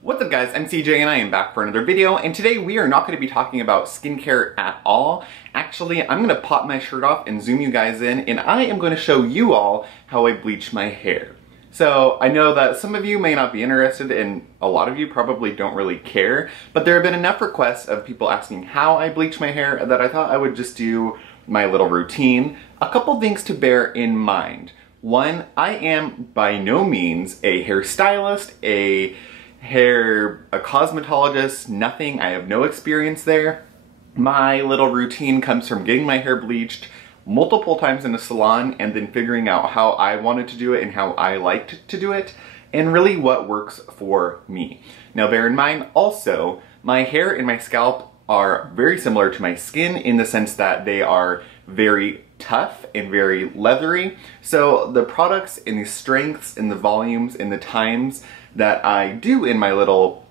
What's up guys, I'm CJ and I am back for another video, and today we are not going to be talking about skincare at all. Actually, I'm going to pop my shirt off and zoom you guys in, and I am going to show you all how I bleach my hair. So I know that some of you may not be interested, and a lot of you probably don't really care, but there have been enough requests of people asking how I bleach my hair that I thought I would just do my little routine. A couple things to bear in mind. One, I am by no means a hairstylist, a cosmetologist, nothing. I have no experience there. My little routine comes from getting my hair bleached multiple times in a salon and then figuring out how I wanted to do it and how I liked to do it, and really what works for me. Now bear in mind also, my hair and my scalp are very similar to my skin in the sense that they are very tough and very leathery. So the products and the strengths and the volumes and the times that I do in my little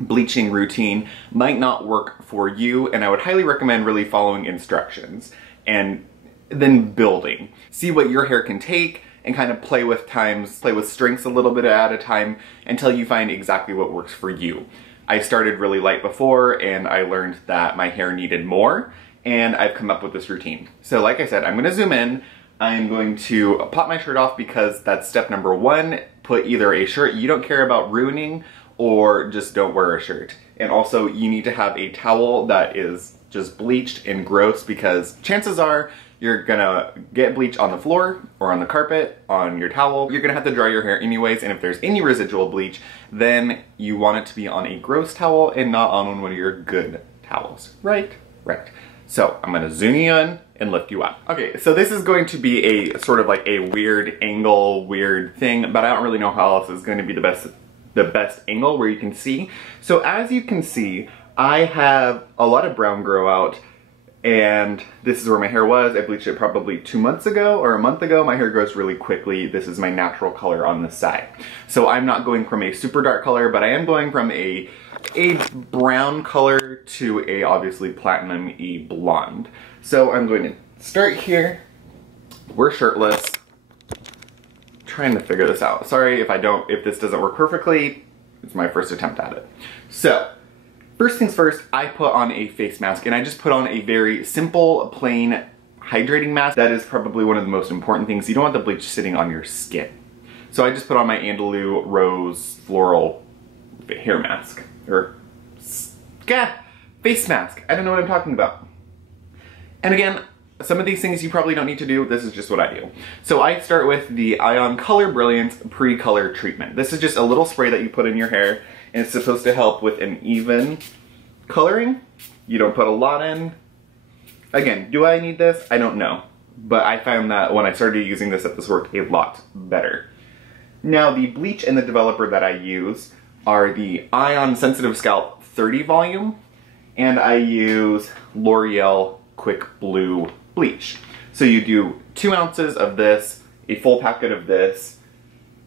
bleaching routine might not work for you, and I would highly recommend really following instructions and then building. See what your hair can take and kind of play with strengths a little bit at a time until you find exactly what works for you. I started really light before and I learned that my hair needed more, and I've come up with this routine. So like I said, I'm gonna zoom in. I'm going to pop my shirt off because that's step number one. Put either a shirt you don't care about ruining or just don't wear a shirt. And also you need to have a towel that is just bleached and gross, because chances are you're gonna get bleach on the floor or on the carpet, on your towel. You're gonna have to dry your hair anyways, and if there's any residual bleach, then you want it to be on a gross towel and not on one of your good towels. Right? Right. So I'm gonna zoom you in and lift you up. Okay, so this is going to be a sort of like a weird angle, weird thing, but I don't really know how else is going to be the best angle where you can see. So as you can see, I have a lot of brown grow out, and this is where my hair was. I bleached it probably 2 months ago or a month ago. My hair grows really quickly. This is my natural color on the side. So I'm not going from a super dark color, but I am going from a brown color to a obviously platinum-y blonde. So I'm going to start here. We're shirtless. Trying to figure this out. Sorry if this doesn't work perfectly. It's my first attempt at it. So first things first, I put on a face mask, and I just put on a very simple, plain hydrating mask. That is probably one of the most important things. You don't want the bleach sitting on your skin. So I just put on my Andalou Rose Floral hair mask, or face mask. I don't know what I'm talking about. And again, some of these things you probably don't need to do. This is just what I do. So I start with the Ion Color Brilliance Pre-Color Treatment. This is just a little spray that you put in your hair, and it's supposed to help with an even coloring. You don't put a lot in. Again, do I need this? I don't know. But I found that when I started using this, that this worked a lot better. Now, the bleach and the developer that I use are the Ion Sensitive Scalp 30 volume, and I use L'Oreal Quick Blue bleach. So you do 2 ounces of this, a full packet of this,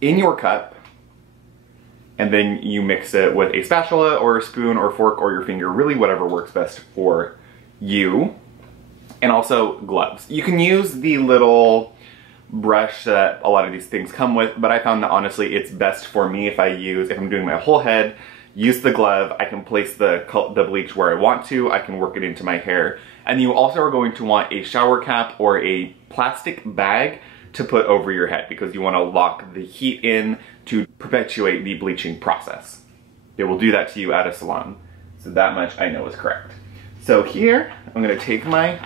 in your cup, and then you mix it with a spatula or a spoon or fork or your finger, really whatever works best for you. And also gloves. You can use the little brush that a lot of these things come with, but I found that honestly it's best for me if I'm doing my whole head, use the glove. I can place the bleach where I want to, I can work it into my hair. And you also are going to want a shower cap or a plastic bag to put over your head, because you want to lock the heat in to perpetuate the bleaching process. They will do that to you at a salon. So that much I know is correct. So here, I'm going to take my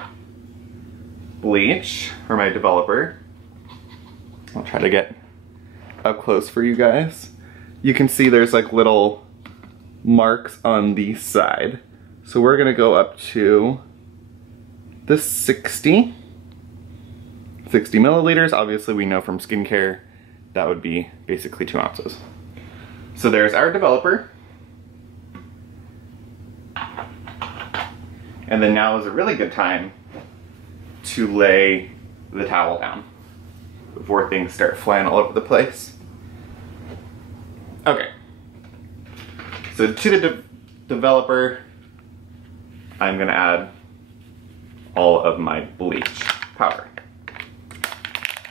bleach, or my developer. I'll try to get up close for you guys. You can see there's like little marks on the side. So we're going to go up to the 60 milliliters. Obviously we know from skincare that would be basically 2 ounces. So there's our developer. And then now is a really good time to lay the towel down before things start flying all over the place. Okay. So to the developer, I'm gonna add all of my bleach powder.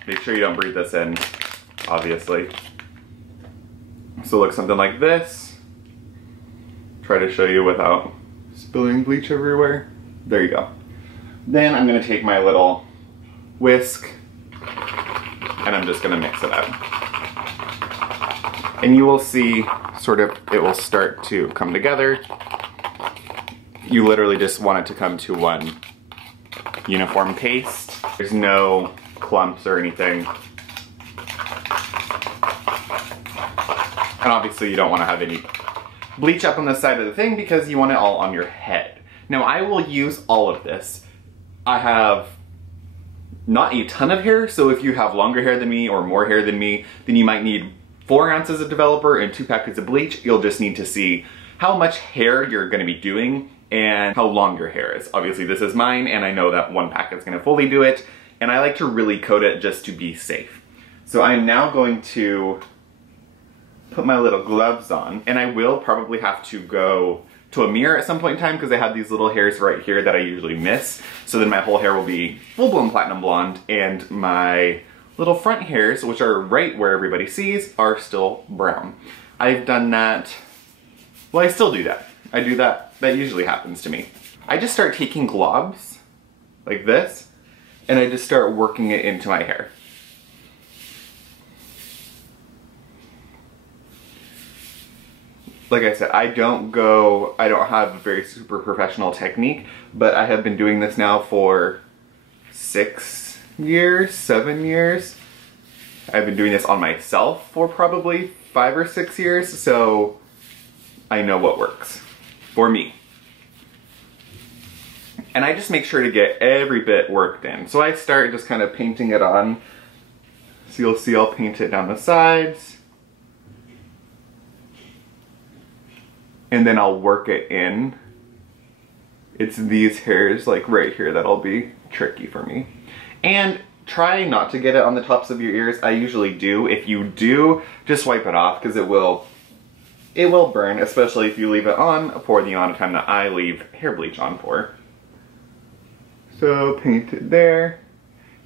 Make sure you don't breathe this in, obviously. So it looks something like this. try to show you without spilling bleach everywhere. There you go. Then I'm gonna take my little whisk and I'm just gonna mix it up. And you will see sort of, it will start to come together. You literally just want it to come to one uniform paste. There's no clumps or anything. And obviously you don't want to have any bleach up on the side of the thing because you want it all on your head. Now I will use all of this. I have not a ton of hair, so if you have longer hair than me or more hair than me, then you might need 4 ounces of developer and 2 packets of bleach. You'll just need to see how much hair you're going to be doing and how long your hair is. Obviously this is mine and I know that 1 packet is going to fully do it, and I like to really coat it just to be safe. So I'm now going to put my little gloves on, and I will probably have to go to a mirror at some point in time because I have these little hairs right here that I usually miss. So then my whole hair will be full-blown platinum blonde, and my little front hairs, which are right where everybody sees, are still brown. I've done that, well, I still do that. I do that, that usually happens to me. I just start taking globs like this, and I just start working it into my hair. Like I said, I don't have a very super professional technique, but I have been doing this now for 6 years, 7 years. I've been doing this on myself for probably 5 or 6 years, so I know what works for me. And I just make sure to get every bit worked in. So I start just kind of painting it on. So you'll see I'll paint it down the sides. And then I'll work it in. It's these hairs like right here that'll be tricky for me. And try not to get it on the tops of your ears. I usually do. If you do, just wipe it off because it will burn, especially if you leave it on for the amount of time that I leave hair bleach on for. So paint it there.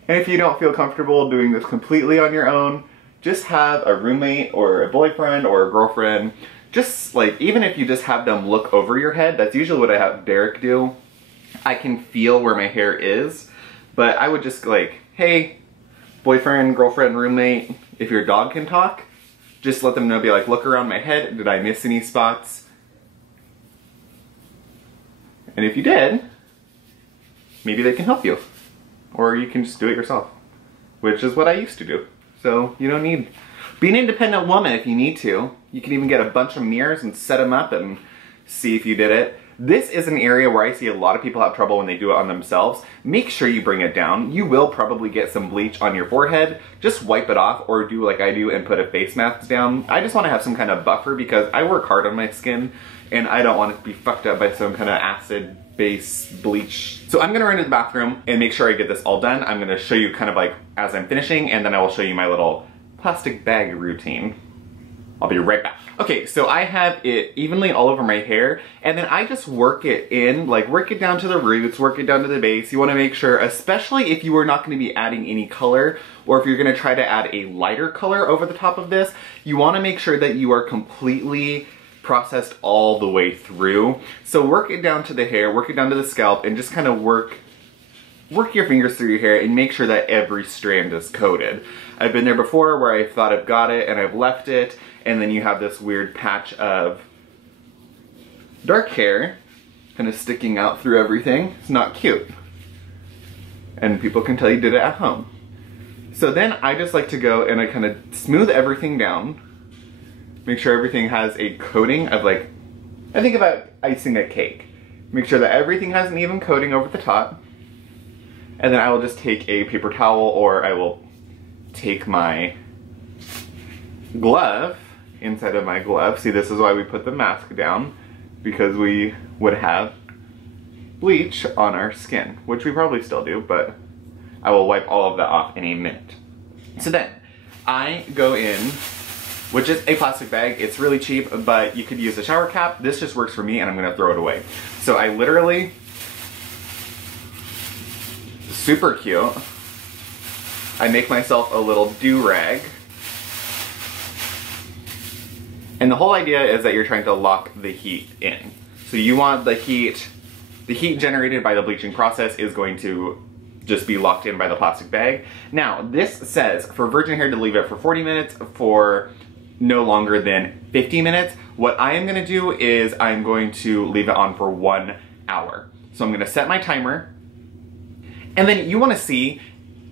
And if you don't feel comfortable doing this completely on your own, just have a roommate or a boyfriend or a girlfriend. Just like, even if you just have them look over your head, that's usually what I have Derek do. I can feel where my hair is, but I would just like, hey, boyfriend, girlfriend, roommate, if your dog can talk, just let them know, be like, look around my head, did I miss any spots? And if you did, maybe they can help you. Or you can just do it yourself, which is what I used to do. So you don't need, be an independent woman if you need to. You can even get a bunch of mirrors and set them up and see if you did it. This is an area where I see a lot of people have trouble when they do it on themselves. Make sure you bring it down. You will probably get some bleach on your forehead. Just wipe it off or do like I do and put a face mask down. I just want to have some kind of buffer because I work hard on my skin and I don't want it to be fucked up by some kind of acid base bleach. So I'm gonna run to the bathroom and make sure I get this all done. I'm gonna show you kind of like as I'm finishing, and then I will show you my little plastic bag routine. I'll be right back. Okay, so I have it evenly all over my hair, and then I just work it in, like work it down to the roots, work it down to the base. You wanna make sure, especially if you are not gonna be adding any color, or if you're gonna try to add a lighter color over the top of this, you wanna make sure that you are completely processed all the way through. So work it down to the hair, work it down to the scalp, and just kind of work your fingers through your hair and make sure that every strand is coated. I've been there before where I thought I've got it and I've left it, and then you have this weird patch of dark hair kind of sticking out through everything. It's not cute. And people can tell you did it at home. So then I just like to go and I kind of smooth everything down. Make sure everything has a coating of like, I think about icing a cake. Make sure that everything has an even coating over the top. And then I will just take a paper towel, or I will take my glove inside of my glove. See, this is why we put the mask down, because we would have bleach on our skin, which we probably still do, but I will wipe all of that off in a minute. So then I go in, which is a plastic bag. It's really cheap, but you could use a shower cap. This just works for me and I'm gonna throw it away. So I literally, super cute, I make myself a little do-rag And the whole idea is that you're trying to lock the heat in. So you want the heat generated by the bleaching process is going to just be locked in by the plastic bag. Now, this says for virgin hair to leave it for 40 minutes, for no longer than 50 minutes. What I am gonna do is I'm going to leave it on for 1 hour. So I'm gonna set my timer, and then you wanna see,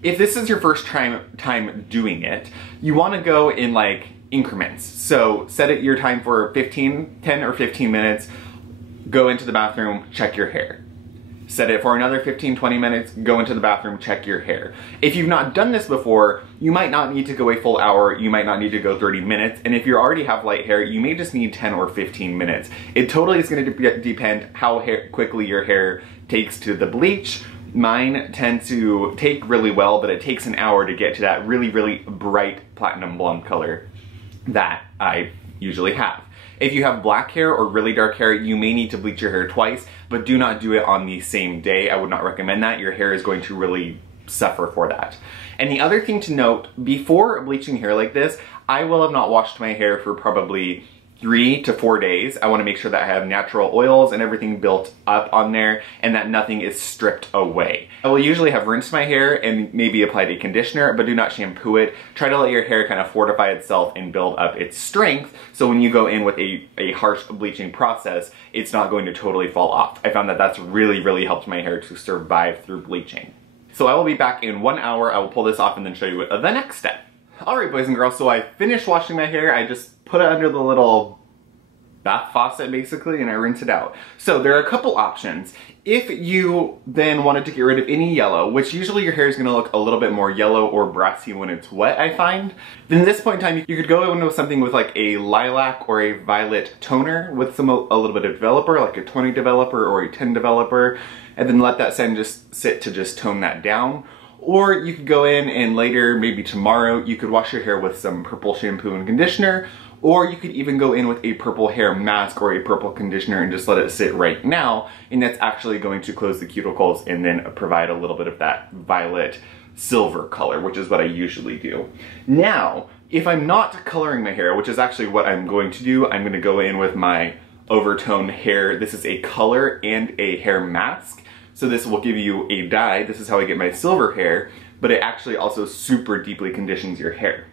if this is your first time doing it, you wanna go in like increments. So set it your time for 10 or 15 minutes, go into the bathroom, check your hair. Set it for another 15-20 minutes, go into the bathroom, check your hair. If you've not done this before, you might not need to go a full hour, you might not need to go 30 minutes, and if you already have light hair, you may just need 10 or 15 minutes. It totally is going to depend how quickly your hair takes to the bleach. Mine tend to take really well, but it takes an hour to get to that really, really bright platinum blonde color that I usually have. If you have black hair or really dark hair, you may need to bleach your hair twice, but do not do it on the same day. I would not recommend that. Your hair is going to really suffer for that. And the other thing to note, before bleaching hair like this, I will have not washed my hair for probably 3 to 4 days. I want to make sure that I have natural oils and everything built up on there and that nothing is stripped away. I will usually have rinsed my hair and maybe applied a conditioner, but do not shampoo it. Try to let your hair kind of fortify itself and build up its strength, so when you go in with a harsh bleaching process, it's not going to totally fall off. I found that that's really, really helped my hair to survive through bleaching. So I will be back in 1 hour. I will pull this off and then show you the next step. Alright, boys and girls, so I finished washing my hair. I just put it under the little bath faucet basically and I rinse it out. So there are a couple options. If you then wanted to get rid of any yellow, which usually your hair is going to look a little bit more yellow or brassy when it's wet, I find, then at this point in time you could go in with something with like a lilac or a violet toner with a little bit of developer, like a 20 developer or a 10 developer, and then let that sand just sit to just tone that down. Or you could go in and later, maybe tomorrow, you could wash your hair with some purple shampoo and conditioner, or you could even go in with a purple hair mask or a purple conditioner and just let it sit right now, and that's actually going to close the cuticles and then provide a little bit of that violet silver color, which is what I usually do. Now, if I'm not coloring my hair, which is actually what I'm going to do, I'm going to go in with my Overtone hair. This is a color and a hair mask. So this will give you a dye. This is how I get my silver hair, but it actually also super deeply conditions your hair.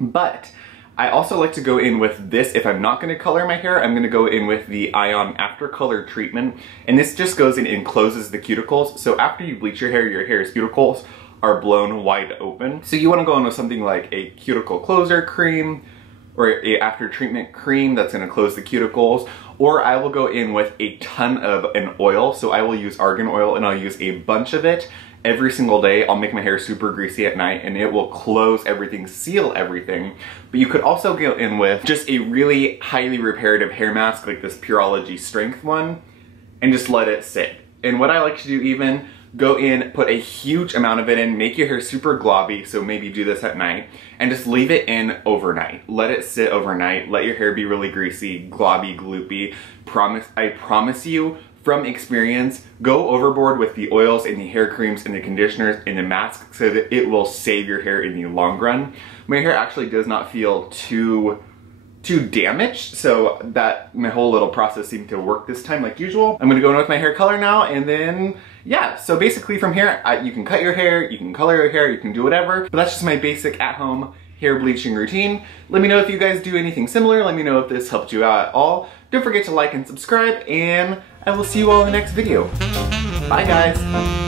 But I also like to go in with this. If I'm not going to color my hair, I'm going to go in with the Ion After Color treatment. And this just goes in and closes the cuticles. So after you bleach your hair's cuticles are blown wide open. So you want to go in with something like a cuticle closer cream or a after treatment cream that's going to close the cuticles. Or I will go in with a ton of an oil. So I will use argan oil and I'll use a bunch of it every single day. I'll make my hair super greasy at night and it will close everything, seal everything. But you could also go in with just a really highly reparative hair mask like this Pureology Strength one and just let it sit. And what I like to do even, go in, put a huge amount of it in, make your hair super globby, so maybe do this at night, and just leave it in overnight. Let it sit overnight, let your hair be really greasy, globby, gloopy. I promise you, from experience, go overboard with the oils and the hair creams and the conditioners and the masks so that it will save your hair in the long run. My hair actually does not feel too damaged, so that my whole little process seemed to work this time like usual. I'm gonna go in with my hair color now, and then yeah, so basically from here, you can cut your hair, you can color your hair, you can do whatever, but that's just my basic at-home hair bleaching routine. Let me know if you guys do anything similar. Let me know if this helped you out at all. Don't forget to like and subscribe, and I will see you all in the next video. Bye guys.